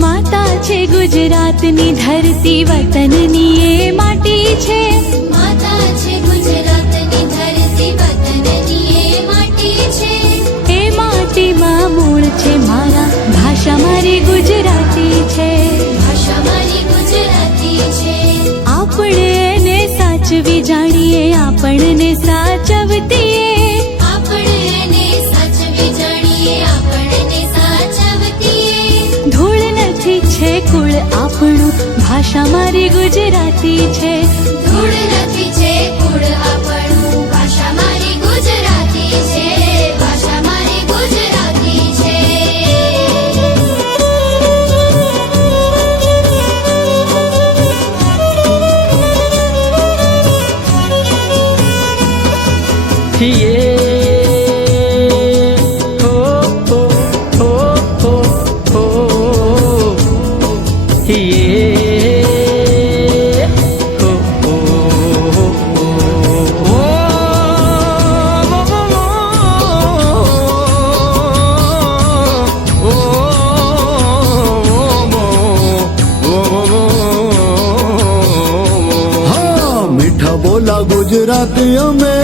માતા છે ગુજરાતની ધરતી, વતનની એ માટી છે. માતા છે ગુજરાતની ધરતી, વતનની એ માટી છે. એ માટીમાં મૂળ છે મારા, ભાષા મારી ગુજરાતી છે. ભાષા મારી ગુજરાતી છે. આપણે એને સાચવી જાણીએ, આપણને સાચવતીએ. આપણે એને સાચવી જાણીએ, આપણને સાચવતીએ. ધૂળ નથી છે કુળ આપણું, ભાષા મારી ગુજરાતી છે. ધૂળ નથી છે કુળ આપણું, ભાષા મારી ગુજરાતી છે. ભાષા મારી ગુજરાતી છે. મીઠા બોલા ગુજરાતી અમે